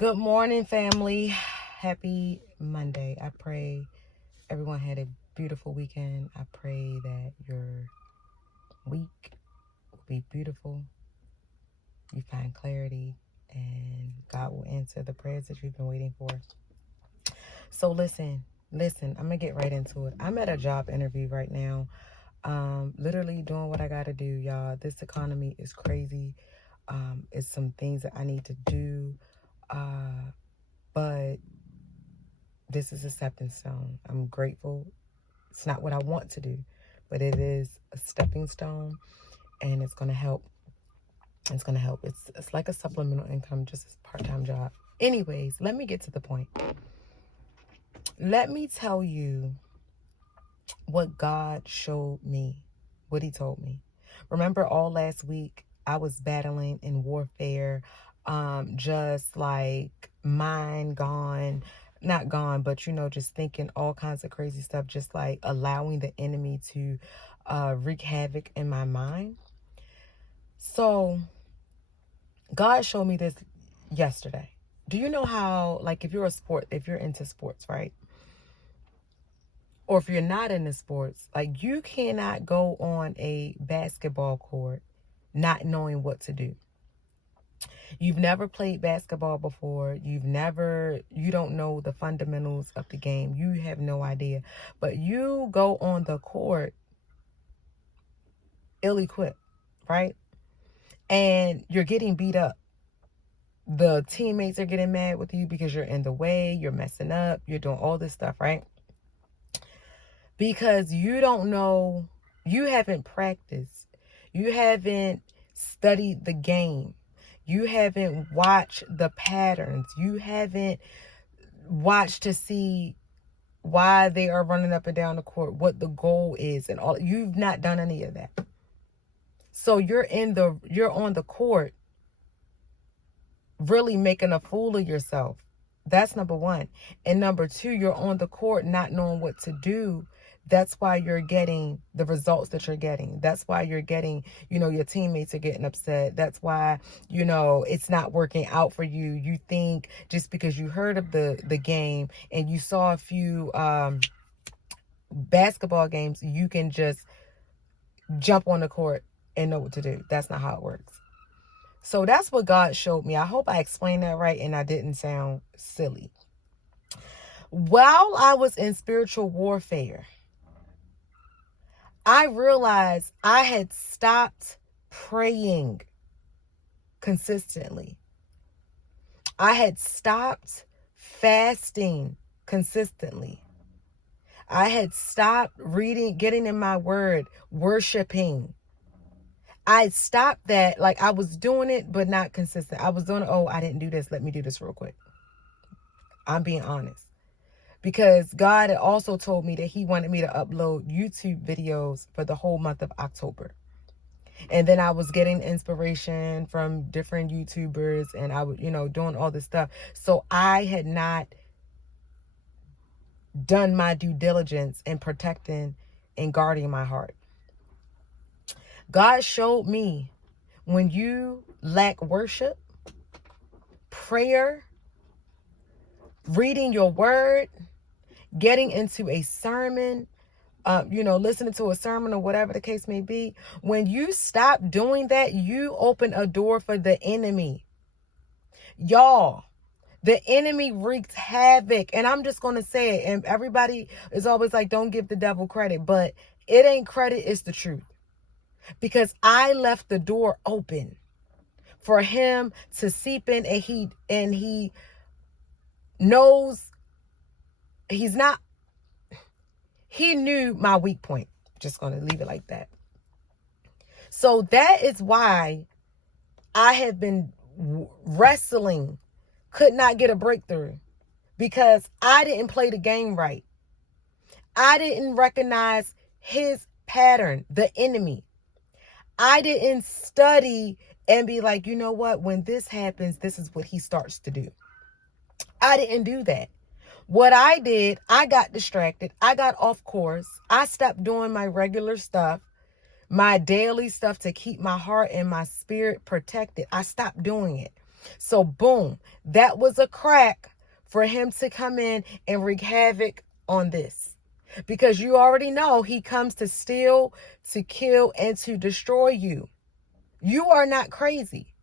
Good morning, family. Happy Monday. I pray everyone had a beautiful weekend. I pray that your week will be beautiful. You find clarity and God will answer the prayers that you've been waiting for. So listen, I'm going to get right into it. I'm at a job interview right now. Literally doing what I got to do, y'all. This economy is crazy. It's some things that I need to do. But this is a stepping stone. I'm grateful. It's not what I want to do, but it is a stepping stone, and it's going to help. It's going to help. It's like a supplemental income, just a part-time job. Anyways, let me get to the point. Let me tell you what God showed me, what he told me. Remember all last week, I was battling in warfare, just like mind gone, not gone, but just thinking all kinds of crazy stuff, just like allowing the enemy to wreak havoc in my mind. So God showed me this yesterday. Do you know how, like, if you're into sports, right? Or if you're not into sports, like, you cannot go on a basketball court not knowing what to do. You've never played basketball before. You don't know the fundamentals of the game. You have no idea. But you go on the court ill-equipped, right? And you're getting beat up. The teammates are getting mad with you because you're in the way, you're messing up, you're doing all this stuff, right? Because you don't know, you haven't practiced. You haven't studied the game. You haven't watched the patterns. You haven't watched to see why they are running up and down the court, what the goal is, and all. You've not done any of that. So you're on the court really making a fool of yourself. That's number one. And number two, you're on the court not knowing what to do. That's why you're getting the results that you're getting. That's why you're getting, your teammates are getting upset. That's why, it's not working out for you. You think just because you heard of the game and you saw a few basketball games, you can just jump on the court and know what to do. That's not how it works. So that's what God showed me. I hope I explained that right and I didn't sound silly. While I was in spiritual warfare, I realized I had stopped praying consistently. I had stopped fasting consistently. I had stopped reading, getting in my word, worshiping. I stopped that. Like, I was doing it, but not consistent. I was doing, I didn't do this. Let me do this real quick. I'm being honest. Because God had also told me that he wanted me to upload YouTube videos for the whole month of October. And then I was getting inspiration from different YouTubers and I was, doing all this stuff. So I had not done my due diligence in protecting and guarding my heart. God showed me when you lack worship, prayer, reading your word, getting into a sermon, listening to a sermon or whatever the case may be, when you stop doing that, you open a door for the enemy. Y'all, the enemy wreaks havoc. And I'm just going to say it. And everybody is always like, don't give the devil credit. But it ain't credit, it's the truth. Because I left the door open for him to seep in, and he knows he knew my weak point. Just going to leave it like that. So that is why I have been wrestling, could not get a breakthrough, because I didn't play the game right. I didn't recognize his pattern, the enemy. I didn't study and be like, you know what, when this happens, this is what he starts to do. I didn't do that. What I did, I got distracted. I got off course. I stopped doing my regular stuff, my daily stuff to keep my heart and my spirit protected. I stopped doing it. So boom, that was a crack for him to come in and wreak havoc on this. Because you already know he comes to steal, to kill, and to destroy you. You are not crazy.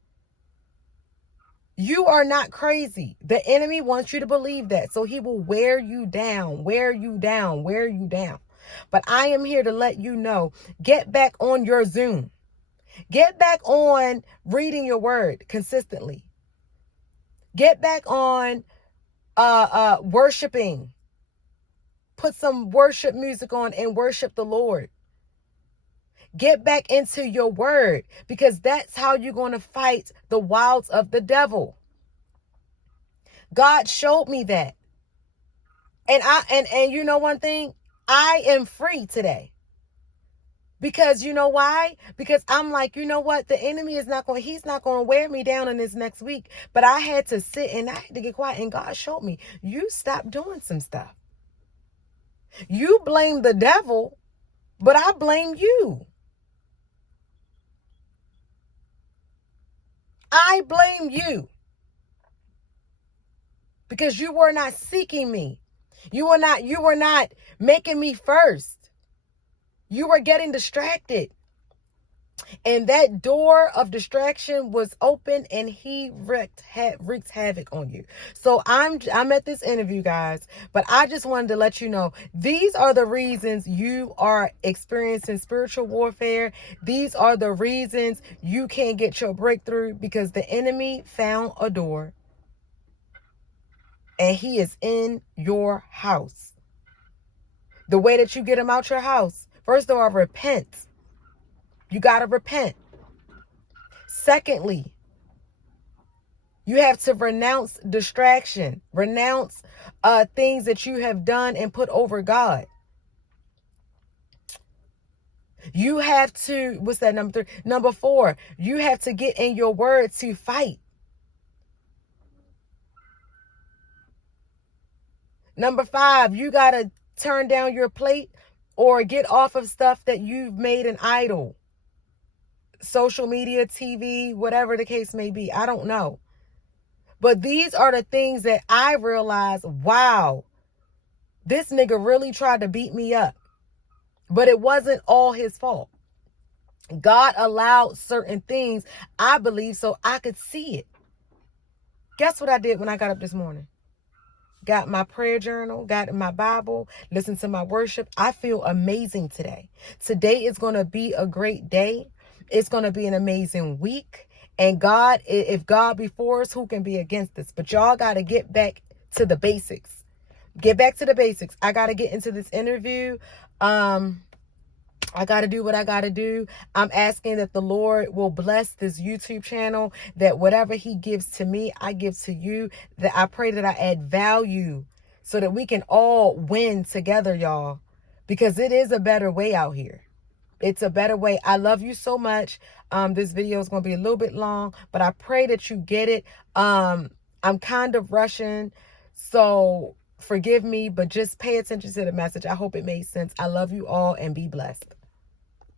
You are not crazy. The enemy wants you to believe that. So he will wear you down, wear you down, wear you down. But I am here to let you know, get back on your Zoom. Get back on reading your word consistently. Get back on worshiping. Put some worship music on and worship the Lord. Get back into your word, because that's how you're going to fight the wiles of the devil. God showed me that. And you know one thing? I am free today. Because you know why? Because I'm like, you know what? The enemy he's not going to wear me down in this next week. But I had to sit and I had to get quiet. And God showed me, you stop doing some stuff. You blame the devil, but I blame you. I blame you. Because you were not seeking me. You were not making me first. You were getting distracted. And that door of distraction was open, and he wreaked havoc on you. So I'm at this interview, guys, but I just wanted to let you know, these are the reasons you are experiencing spiritual warfare. These are the reasons you can't get your breakthrough, because the enemy found a door and he is in your house. The way that you get him out your house, first of all, repent. You got to repent. Secondly, you have to renounce distraction. Renounce things that you have done and put over God. You have to, what's that, number 3? Number 4, you have to get in your word to fight. Number 5, you got to turn down your plate or get off of stuff that you've made an idol. Social media, TV, whatever the case may be. I don't know. But these are the things that I realized, wow, this nigga really tried to beat me up. But it wasn't all his fault. God allowed certain things, I believe, so I could see it. Guess what I did when I got up this morning? Got my prayer journal, got my Bible, listened to my worship. I feel amazing today. Today is going to be a great day. It's going to be an amazing week. And God, if God be for us, who can be against us? But y'all got to get back to the basics. Get back to the basics. I got to get into this interview. I got to do what I got to do. I'm asking that the Lord will bless this YouTube channel, that whatever he gives to me, I give to you, that I pray that I add value so that we can all win together, y'all, because it is a better way out here. It's a better way. I love you so much. This video is going to be a little bit long, but I pray that you get it. I'm kind of rushing, so forgive me, but just pay attention to the message. I hope it made sense. I love you all and be blessed.